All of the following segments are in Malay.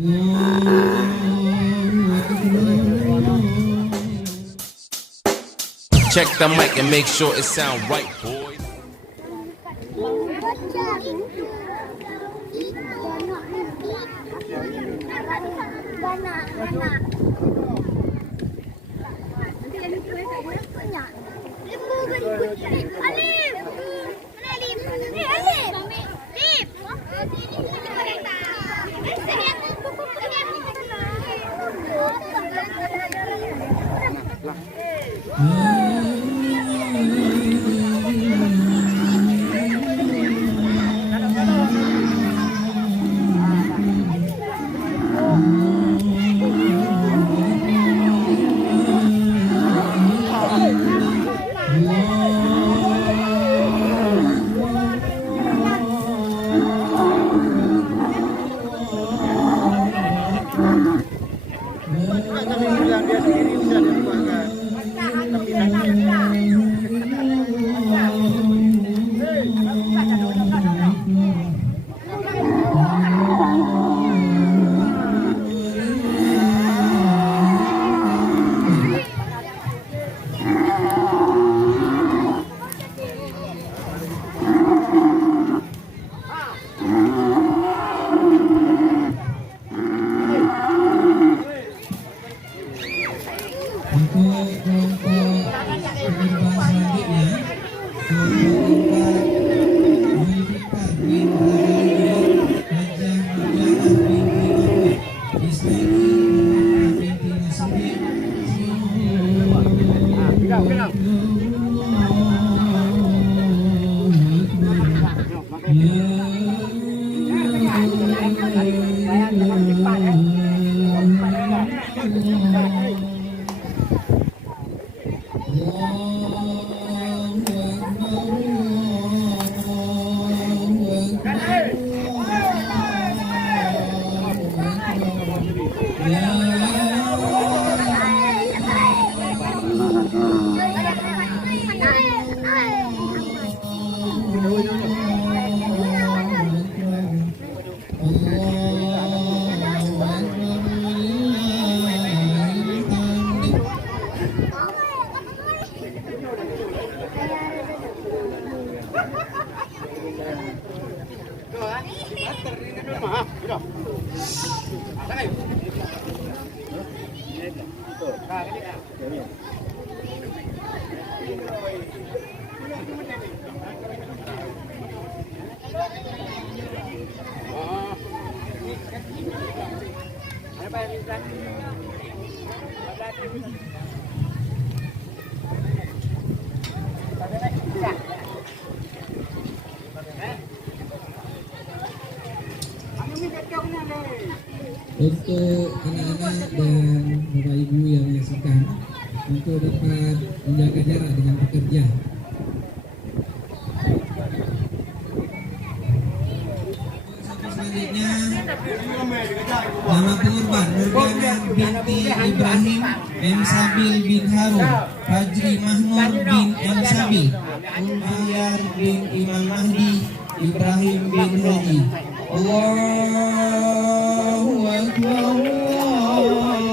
Check the mic and make sure it sound right, boys. Untuk anak-anak dan bapak ibu yang menyaksikan untuk dapat menjaga jarak dengan pekerja. Selanjutnya nama pengorban Nurdiana binti Ibrahim M. Sabil bin Harun, Fajri Mahmur bin M. Sabil, Umayyar bin Imam Mahdi, Ibrahim bin Haji. Allahu Akbar, Allahu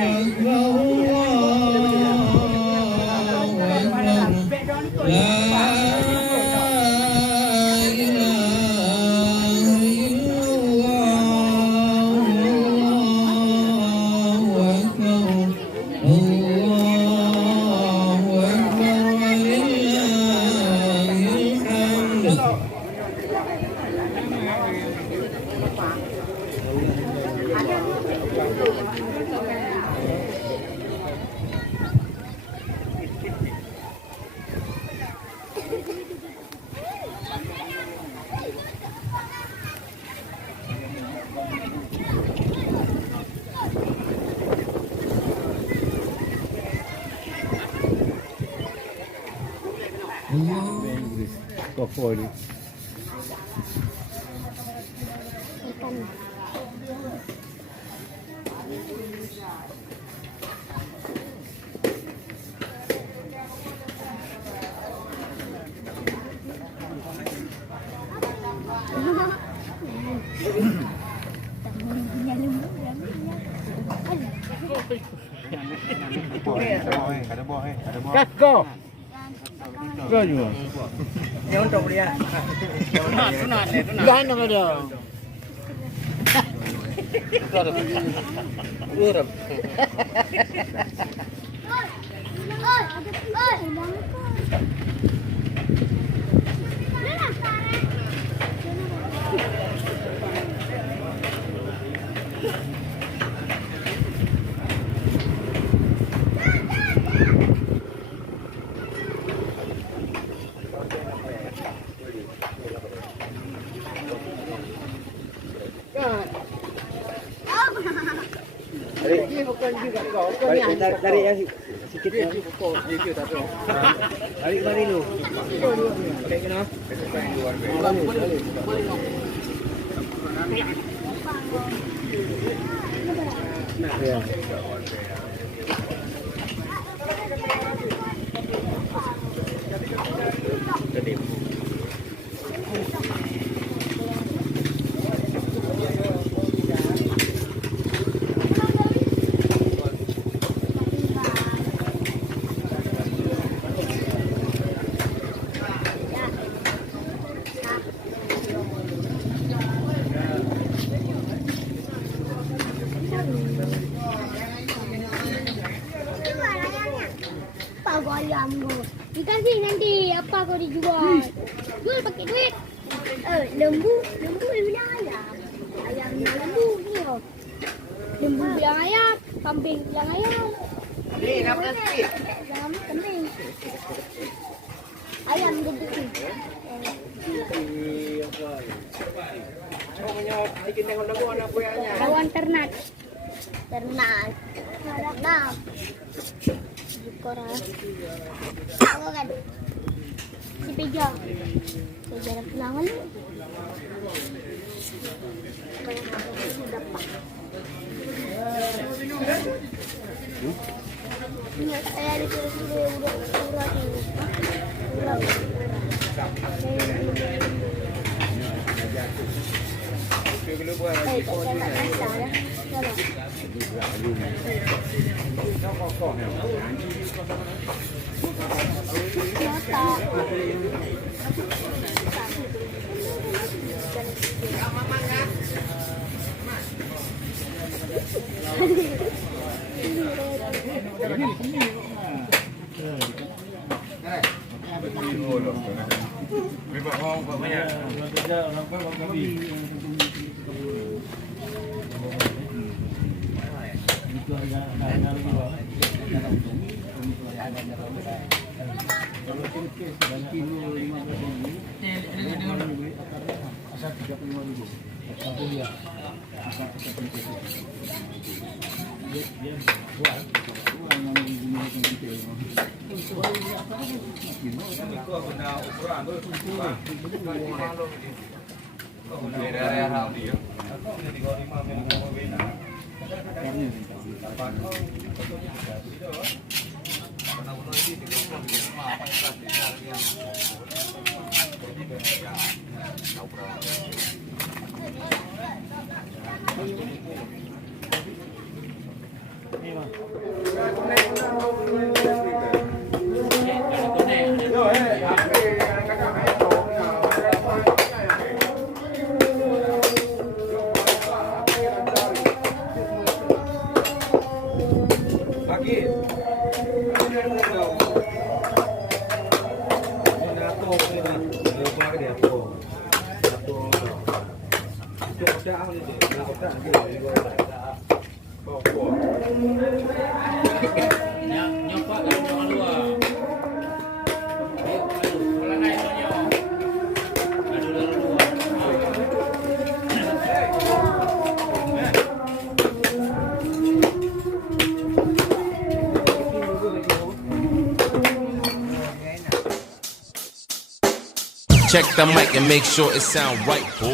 Akbar, Allahu Akbar. La Favorit. Kakak. Kau juga. Yang untuk dia. Dah nak ada. Urap. Dari yang sikit ni. Balik kemari lu. Okey kena. Ya. Apa kau ayam kau? Dikasih nanti apa kau dijual? Jual pakai duit. Lembu yang bilang ayam. Ayam lembu ni kau. Lembu bilang ayam, kambing bilang ayam. Ni nak nasi. Ayam kambing. Ayam gede. Hewan ternak. Ternak. Jukora. Apa kan? Si Peja. Peja dah pulang kan? Ingat saya ada suruh urat ni. Check the mic and make sure it sound right, boy.